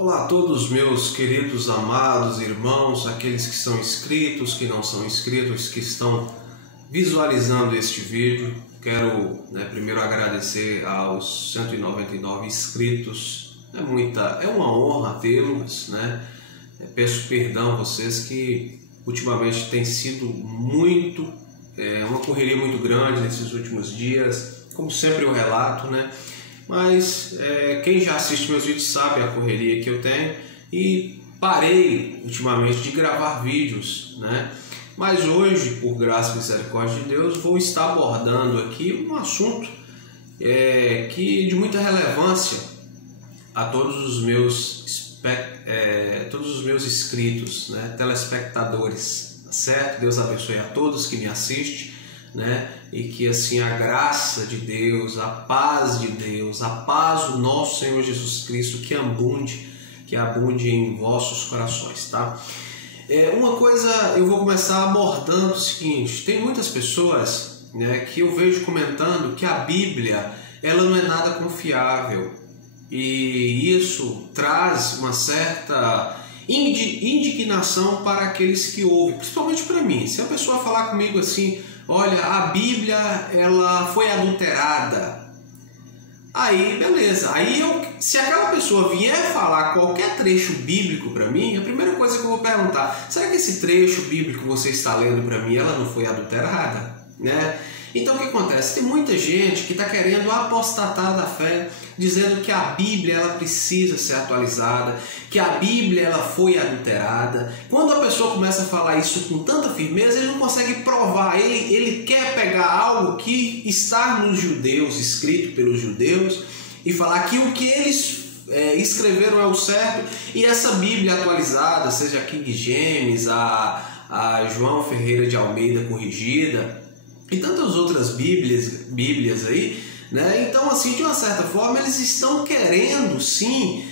Olá a todos meus queridos, amados irmãos, aqueles que são inscritos, que não são inscritos, que estão visualizando este vídeo. Quero primeiro agradecer aos 199 inscritos. É uma honra tê-los, Peço perdão a vocês que ultimamente tem sido uma correria muito grande nesses últimos dias, como sempre eu relato, Mas quem já assiste meus vídeos sabe a correria que eu tenho e parei ultimamente de gravar vídeos, Mas hoje, por graça e misericórdia de Deus, vou estar abordando aqui um assunto de muita relevância a todos os meus inscritos, telespectadores, tá certo? Deus abençoe a todos que me assistem, e que assim a graça de Deus, a paz de Deus, a paz do nosso Senhor Jesus Cristo que abunde em vossos corações, tá? Uma coisa, eu vou começar abordando o seguinte: tem muitas pessoas, que eu vejo comentando que a Bíblia ela não é nada confiável, e isso traz uma certa indignação para aqueles que ouvem, principalmente para mim. Se a pessoa falar comigo assim: olha, a Bíblia ela foi adulterada, aí beleza. Aí se aquela pessoa vier falar qualquer trecho bíblico para mim, a primeira coisa que eu vou perguntar: será que esse trecho bíblico que você está lendo para mim, ela não foi adulterada? Então o que acontece? Tem muita gente que está querendo apostatar da fé, dizendo que a Bíblia ela precisa ser atualizada, que a Bíblia ela foi adulterada. Quando a pessoa começa a falar isso com tanta firmeza, ele não consegue provar. Ele quer pegar algo que está nos judeus, escrito pelos judeus, e falar que o que eles escreveram é o certo, e essa Bíblia atualizada, seja a King James, a João Ferreira de Almeida corrigida, e tantas outras bíblias aí, Então, assim, de uma certa forma, eles estão querendo, sim,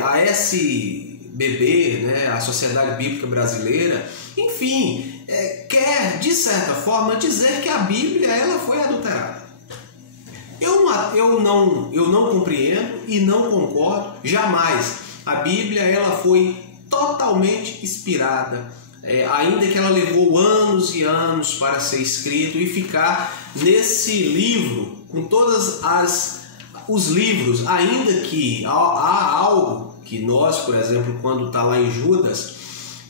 a SBB, a Sociedade Bíblica Brasileira, enfim, quer, de certa forma, dizer que a Bíblia ela foi adulterada. Eu não compreendo e não concordo, jamais. A Bíblia ela foi totalmente inspirada, ainda que ela levou anos e anos para ser escrito e ficar nesse livro, com todos os livros, ainda que há algo que nós, por exemplo, quando está lá em Judas,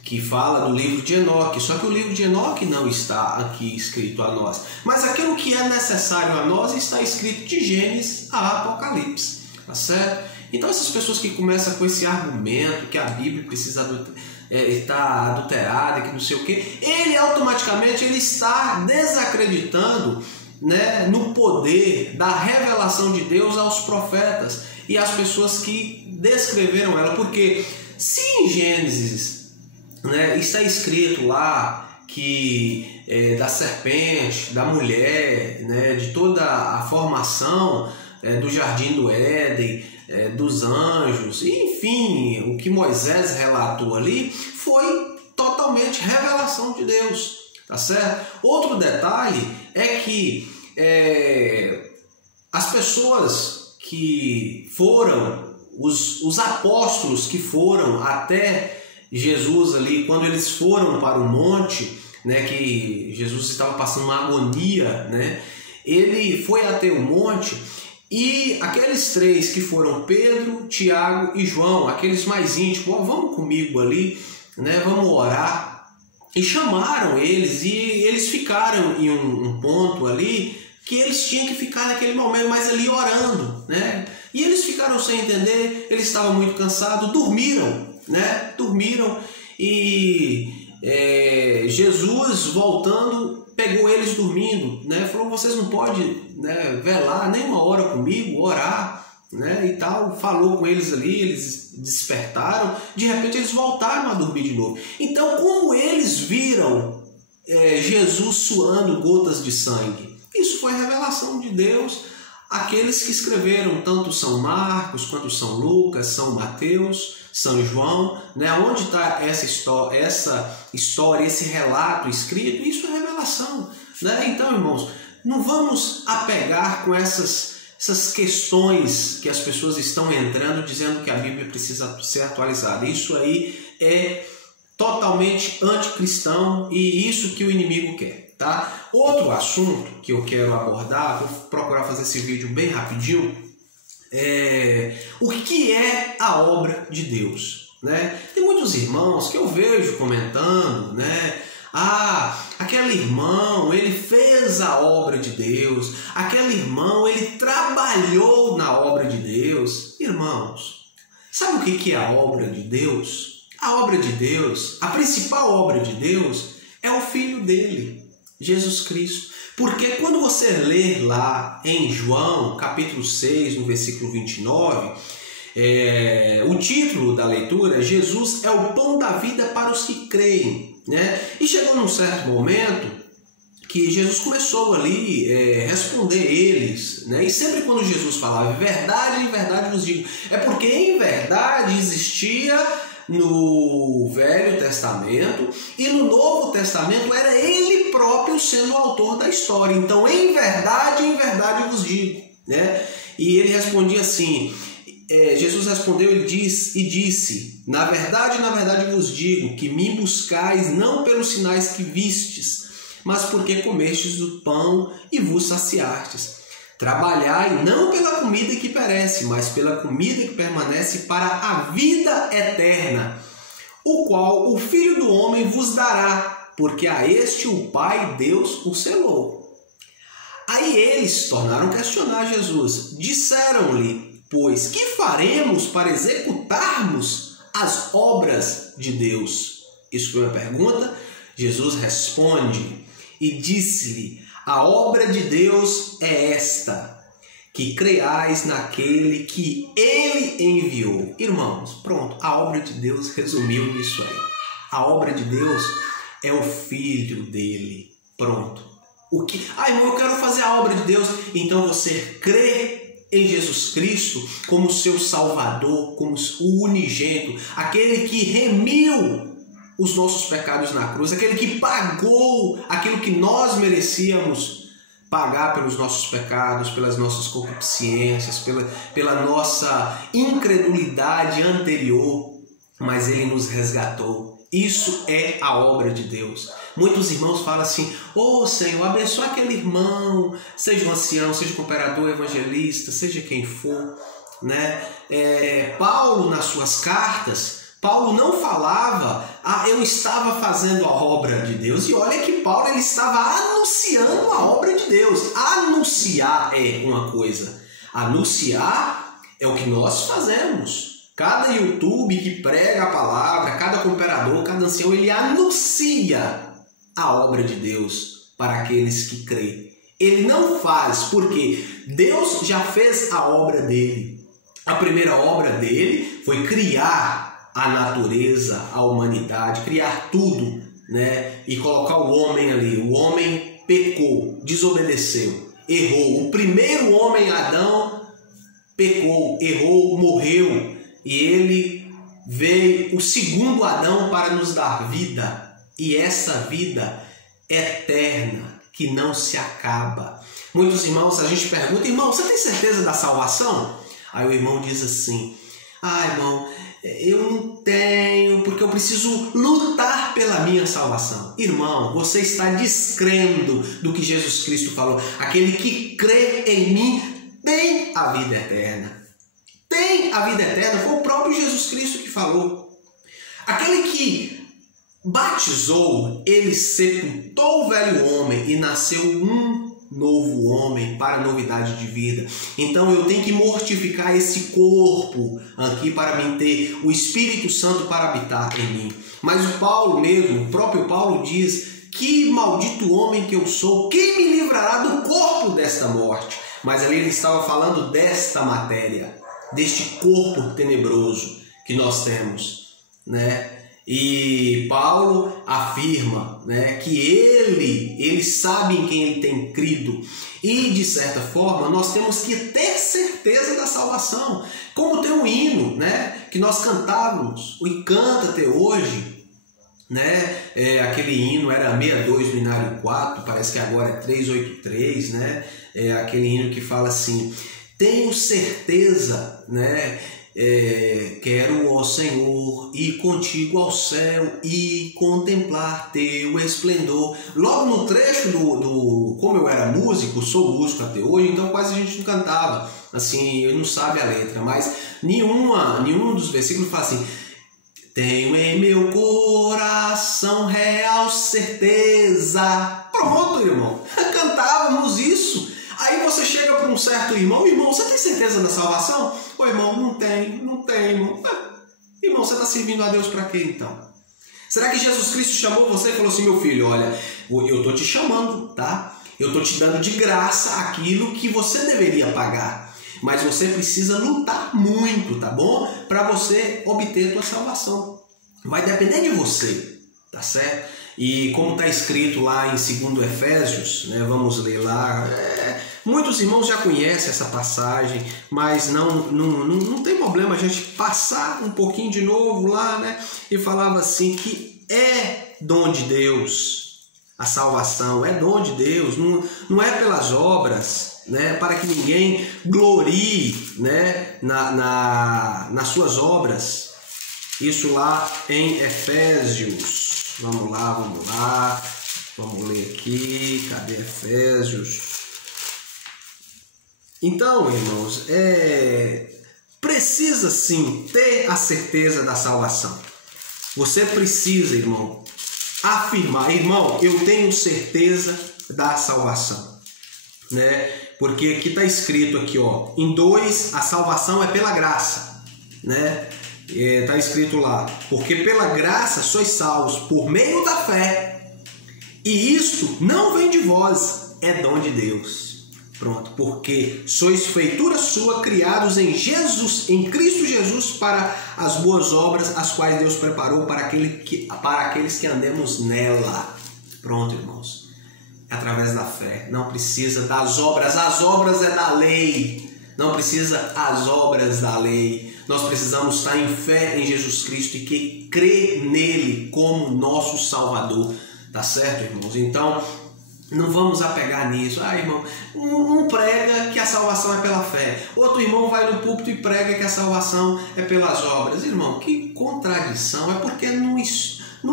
que fala do livro de Enoque, só que o livro de Enoque não está aqui escrito a nós, mas aquilo que é necessário a nós está escrito de Gênesis a Apocalipse, tá certo? Então essas pessoas que começam com esse argumento que a Bíblia precisa está adulterada, que não sei o que, ele automaticamente está desacreditando no poder da revelação de Deus aos profetas e às pessoas que descreveram ela, porque se em Gênesis está escrito lá que da serpente, da mulher, de toda a formação do jardim do Éden, dos anjos, enfim, o que Moisés relatou ali foi totalmente revelação de Deus, tá certo? Outro detalhe é que as pessoas que foram, os apóstolos que foram até Jesus ali, quando eles foram para o monte, que Jesus estava passando uma agonia, ele foi até o monte. E aqueles três que foram Pedro, Tiago e João, aqueles mais íntimos, vamos comigo ali, vamos orar. E chamaram eles, e eles ficaram em um ponto ali que eles tinham que ficar naquele momento, mas ali orando, E eles ficaram sem entender, eles estavam muito cansados, dormiram, Dormiram, e Jesus voltando pegou eles dormindo, falou: vocês não podem velar nem uma hora comigo, orar, e tal. Falou com eles ali, eles despertaram, de repente eles voltaram a dormir de novo. Então, como eles viram Jesus suando gotas de sangue? Isso foi revelação de Deus àqueles que escreveram, tanto São Marcos, quanto São Lucas, São Mateus, São João, onde está essa história, esse relato escrito? Isso é revelação, Então, irmãos, não vamos apegar com essas essas questões que as pessoas estão entrando dizendo que a Bíblia precisa ser atualizada. Isso aí é totalmente anticristão e isso que o inimigo quer, tá? Outro assunto que eu quero abordar, vou procurar fazer esse vídeo bem rapidinho, o que é a obra de Deus, né? Tem muitos irmãos que eu vejo comentando, né? Aquele irmão, ele fez a obra de Deus, aquele irmão, ele trabalhou na obra de Deus. Irmãos, sabe o que é a obra de Deus? A obra de Deus, a principal obra de Deus é o Filho dele, Jesus Cristo. Porque quando você lê lá em João, capítulo 6, no versículo 29, o título da leitura, Jesus é o pão da vida para os que creem, né? E chegou num certo momento que Jesus começou ali responder eles, né? E sempre quando Jesus falava em verdade vos digo, é porque em verdade existia no Velho Testamento e no Novo Testamento era ele próprio sendo o autor da história. Então, em verdade vos digo, né? E ele respondia assim, Jesus respondeu e disse, na verdade vos digo, que me buscais não pelos sinais que vistes, mas porque comestes do pão e vos saciastes. Trabalhai não pela comida que perece, mas pela comida que permanece para a vida eterna, o qual o Filho do Homem vos dará, porque a este o Pai Deus o selou. Aí eles tornaram a questionar Jesus. Disseram-lhe, pois, que faremos para executarmos as obras de Deus? Isso foi uma pergunta. Jesus responde e disse-lhe, a obra de Deus é esta, que creais naquele que Ele enviou. Irmãos, pronto, a obra de Deus resumiu nisso aí. A obra de Deus é o Filho dele. Pronto. Irmão, eu quero fazer a obra de Deus. Então você crê em Jesus Cristo como seu Salvador, como o unigênito, aquele que remiu os nossos pecados na cruz, aquele que pagou aquilo que nós merecíamos pagar pelos nossos pecados, pelas nossas concupiscências, pela nossa incredulidade anterior, mas ele nos resgatou. Isso é a obra de Deus. Muitos irmãos falam assim, Senhor, abençoa aquele irmão, seja um ancião, seja um cooperador, evangelista, seja quem for, né? Paulo, nas suas cartas, Paulo não falava, eu estava fazendo a obra de Deus. E olha que Paulo ele estava anunciando a obra de Deus. Anunciar é uma coisa. Anunciar é o que nós fazemos. Cada YouTube que prega a palavra, cada cooperador, cada ancião, ele anuncia a obra de Deus para aqueles que creem. Ele não faz porque Deus já fez a obra dele. A primeira obra dele foi criar a natureza, a humanidade, criar tudo, né? E colocar o homem ali. O homem pecou, desobedeceu, errou. O primeiro homem, Adão, pecou, errou, morreu. E ele veio, o segundo Adão, para nos dar vida. E essa vida eterna, que não se acaba. Muitos irmãos, a gente pergunta, irmão, você tem certeza da salvação? Aí o irmão diz assim, irmão, eu não tenho, porque eu preciso lutar pela minha salvação. Irmão, você está descrendo do que Jesus Cristo falou. Aquele que crê em mim tem a vida eterna. Tem a vida eterna, foi o próprio Jesus Cristo que falou. Aquele que batizou, ele sepultou o velho homem e nasceu um novo homem para novidade de vida. Então eu tenho que mortificar esse corpo aqui para mim ter o Espírito Santo para habitar em mim. Mas o Paulo mesmo, o próprio Paulo diz, que maldito homem que eu sou, quem me livrará do corpo desta morte? Mas ali ele estava falando desta matéria, deste corpo tenebroso que nós temos, né? E Paulo afirma, né, que ele sabe em quem ele tem crido. E, de certa forma, nós temos que ter certeza da salvação. Como tem um hino, né, que nós cantávamos, e canta até hoje, né? Aquele hino era 62 no Inário 4, parece que agora é 383, né? Aquele hino que fala assim, tenho certeza, né? Quero, ó Senhor, ir contigo ao céu e contemplar teu esplendor. Logo no trecho como eu era músico, sou músico até hoje, então quase a gente não cantava, assim, eu não sabe a letra, mas nenhum dos versículos fala assim: tenho em meu coração real certeza. Pronto, irmão, cantávamos isso. Aí você chega para um certo irmão, você tem certeza da salvação? Ô irmão, não tem, irmão. Irmão, você está servindo a Deus para quê então? Será que Jesus Cristo chamou você e falou assim: meu filho, olha, eu estou te chamando, tá? Eu estou te dando de graça aquilo que você deveria pagar. Mas você precisa lutar muito, tá bom? Para você obter a tua salvação. Vai depender de você, tá certo? E como está escrito lá em 2 Efésios, né, vamos ler lá, muitos irmãos já conhecem essa passagem, mas não tem problema a gente passar um pouquinho de novo lá, né? E falava assim que é dom de Deus, a salvação é dom de Deus, não é pelas obras, né, para que ninguém glorie, né, nas suas obras. Isso lá em Efésios. Vamos lá. Vamos ler aqui. Cadê Efésios? Então, irmãos, precisa sim ter a certeza da salvação. Você precisa, irmão, afirmar: irmão, eu tenho certeza da salvação, né? Porque aqui está escrito aqui, ó, em 2, a salvação é pela graça, né? Está escrito lá: porque pela graça sois salvos por meio da fé, e isto não vem de vós, é dom de Deus. Pronto, porque sois feitura sua, criados em Cristo Jesus, para as boas obras, as quais Deus preparou para aqueles que andemos nela. Pronto, irmãos, através da fé, não precisa das obras. As obras é da lei, não precisa as obras da lei. Nós precisamos estar em fé em Jesus Cristo e que crê nele como nosso Salvador, tá certo, irmãos? Então, não vamos apegar nisso. Irmão, um prega que a salvação é pela fé, outro irmão vai no púlpito e prega que a salvação é pelas obras. Irmão, que contradição! É porque não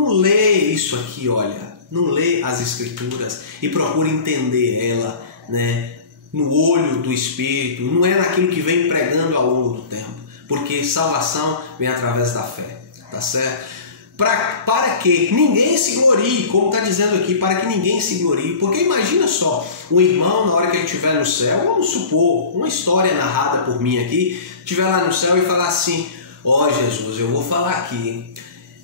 lê isso aqui, olha, não lê as Escrituras e procura entender ela, né, no olho do Espírito, não é naquilo que vem pregando ao longo do tempo. Porque salvação vem através da fé, tá certo? Para que ninguém se glorie, como está dizendo aqui, para que ninguém se glorie. Porque imagina só, um irmão, na hora que ele estiver no céu, vamos supor, uma história narrada por mim aqui, estiver lá no céu e falar assim: ó Jesus, eu vou falar aqui,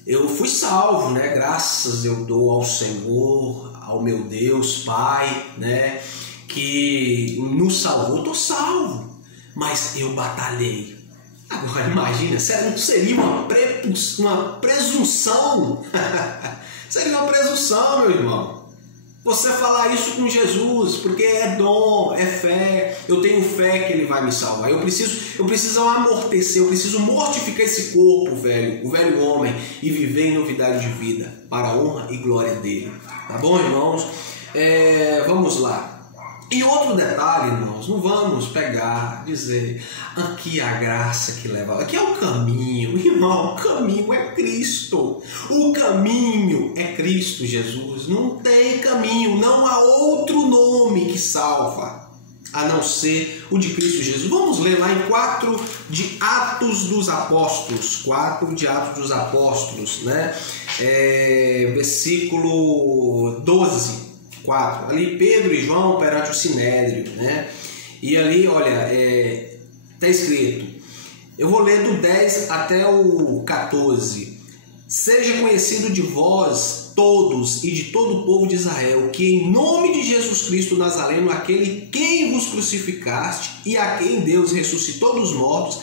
eu fui salvo, né? Graças eu dou ao Senhor, ao meu Deus, Pai, né? Que nos salvou, estou salvo, mas eu batalhei. Agora imagina, não seria uma presunção? Seria uma presunção, meu irmão, você falar isso com Jesus, porque é dom, é fé. Eu tenho fé que ele vai me salvar. Eu preciso amortecer, eu preciso mortificar esse corpo, o velho homem, e viver em novidade de vida, para a honra e glória dele. Tá bom, irmãos? Vamos lá. E outro detalhe, irmãos, não vamos dizer aqui a graça que leva, aqui é o caminho, irmão, o caminho é Cristo, o caminho é Cristo Jesus, não tem caminho, não há outro nome que salva, a não ser o de Cristo Jesus. Vamos ler lá em 4 de Atos dos Apóstolos, né? Versículo 12. 4. Ali Pedro e João perante o Sinédrio, né? E ali, olha, está escrito, eu vou ler do 10 até o 14. Seja conhecido de vós todos e de todo o povo de Israel, que em nome de Jesus Cristo Nazareno, aquele quem vos crucificaste e a quem Deus ressuscitou dos mortos,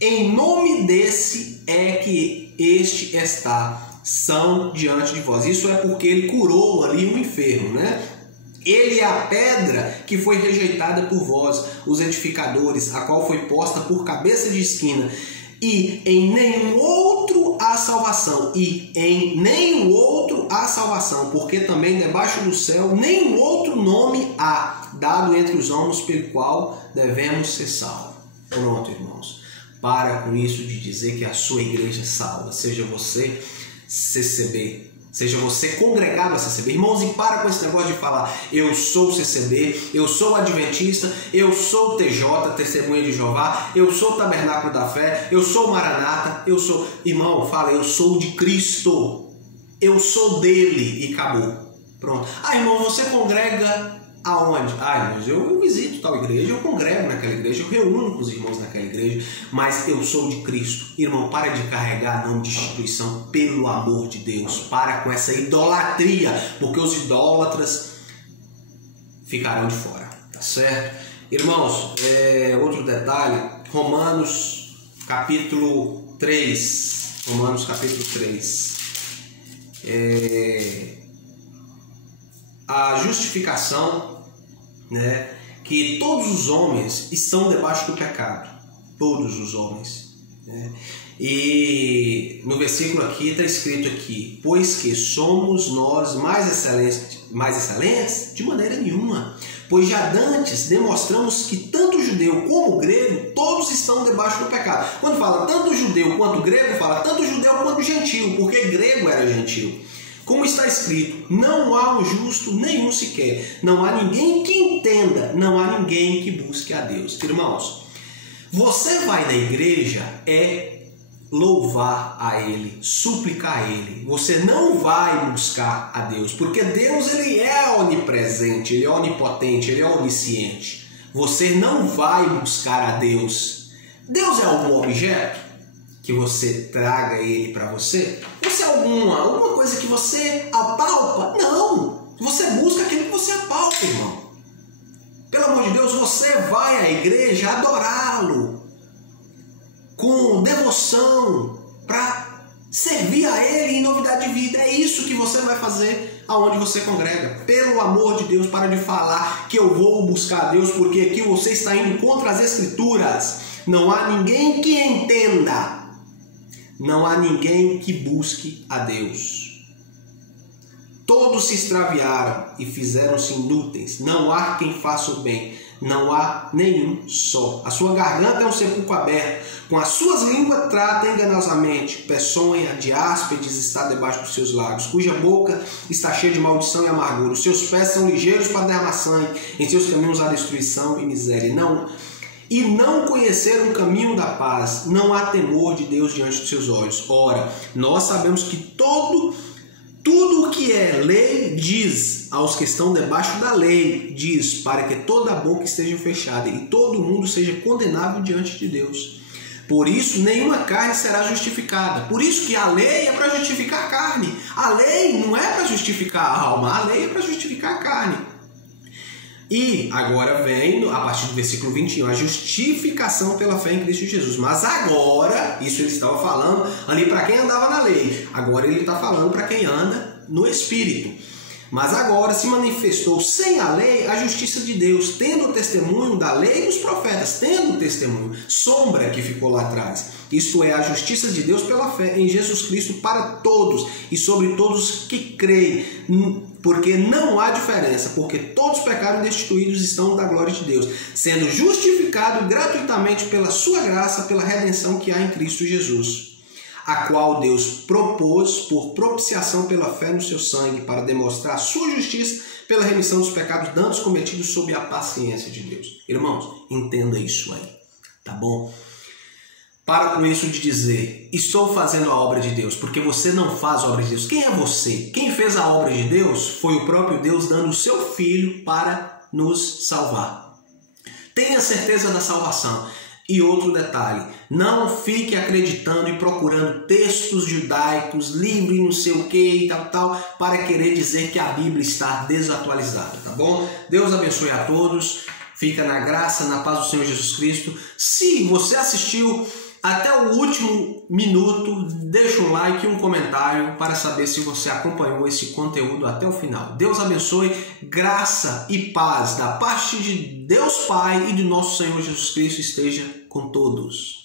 em nome desse é que este está são diante de vós. Isso é porque ele curou ali um enfermo, né? Ele é a pedra que foi rejeitada por vós, os edificadores, a qual foi posta por cabeça de esquina, e em nenhum outro há salvação, porque também debaixo do céu nenhum outro nome há, dado entre os homens pelo qual devemos ser salvos. Pronto, irmãos. Para com isso de dizer que a sua igreja é salva. Seja você CCB, seja você congregado a CCB. Irmãos, e para com esse negócio de falar eu sou CCB, eu sou adventista, eu sou TJ, Testemunha de Jeová, eu sou Tabernáculo da Fé, eu sou Maranata, eu sou... Irmão, fala, eu sou de Cristo, eu sou dele e acabou. Pronto. Ah, irmão, você congrega aonde? Ah, irmãos, eu visito tal igreja, eu congrego naquela igreja, eu reúno com os irmãos naquela igreja, mas eu sou de Cristo. Irmão, para de carregar nome de instituição, pelo amor de Deus. Para com essa idolatria, porque os idólatras ficarão de fora, tá certo? Irmãos, outro detalhe, Romanos capítulo 3. Romanos capítulo 3. A justificação, né, que todos os homens estão debaixo do pecado, todos os homens, né? E no versículo aqui está escrito aqui, pois que somos nós mais excelentes? De maneira nenhuma, pois já dantes demonstramos que tanto judeu como grego, todos estão debaixo do pecado. Quando fala tanto judeu quanto grego, fala tanto judeu quanto gentil, porque grego era gentil. Como está escrito, não há um justo nenhum sequer, não há ninguém que entenda, não há ninguém que busque a Deus. Irmãos, você vai na igreja louvar a Ele, suplicar a Ele. Você não vai buscar a Deus, porque Deus ele é onipresente, Ele é onipotente, Ele é onisciente. Você não vai buscar a Deus. Deus é algum objeto que você traga ele para você? Você é alguma coisa que você apalpa? Não! Você busca aquilo que você apalpa, irmão. Pelo amor de Deus, você vai à igreja adorá-lo com devoção para servir a ele em novidade de vida. É isso que você vai fazer aonde você congrega. Pelo amor de Deus, para de falar que eu vou buscar a Deus porque aqui você está indo contra as Escrituras. Não há ninguém que entenda. Não há ninguém que busque a Deus. Todos se extraviaram e fizeram-se inúteis. Não há quem faça o bem. Não há nenhum só. A sua garganta é um sepulcro aberto. Com as suas línguas trata enganosamente. Peçonha de áspides está debaixo dos seus lábios, cuja boca está cheia de maldição e amargura. Os seus pés são ligeiros para derramar sangue. Em seus caminhos há destruição e miséria. E não conheceram o caminho da paz, não há temor de Deus diante dos seus olhos. Ora, nós sabemos que tudo o que é lei diz aos que estão debaixo da lei, diz para que toda a boca esteja fechada e todo mundo seja condenável diante de Deus. Por isso, nenhuma carne será justificada. Por isso que a lei é para justificar a carne. A lei não é para justificar a alma, a lei é para justificar a carne. E agora vem, a partir do versículo 21, a justificação pela fé em Cristo Jesus. Mas agora, isso ele estava falando ali para quem andava na lei. Agora ele está falando para quem anda no Espírito. Mas agora se manifestou sem a lei a justiça de Deus, tendo o testemunho da lei e dos profetas, tendo o testemunho, sombra que ficou lá atrás. Isto é, a justiça de Deus pela fé em Jesus Cristo para todos e sobre todos que creem, porque não há diferença, porque todos pecaram e destituídos estão da glória de Deus, sendo justificados gratuitamente pela sua graça, pela redenção que há em Cristo Jesus, a qual Deus propôs por propiciação pela fé no seu sangue, para demonstrar a sua justiça pela remissão dos pecados dantes cometidos sob a paciência de Deus. Irmãos, entenda isso aí, tá bom? Para com isso de dizer, estou fazendo a obra de Deus, porque você não faz a obra de Deus. Quem é você? Quem fez a obra de Deus foi o próprio Deus dando o seu Filho para nos salvar. Tenha certeza da salvação. E outro detalhe, não fique acreditando e procurando textos judaicos, livros não sei o que e tal, para querer dizer que a Bíblia está desatualizada, tá bom? Deus abençoe a todos, fica na graça, na paz do Senhor Jesus Cristo. Se você assistiu até o último minuto, deixa um like e um comentário para saber se você acompanhou esse conteúdo até o final. Deus abençoe, graça e paz da parte de Deus Pai e do nosso Senhor Jesus Cristo esteja com todos.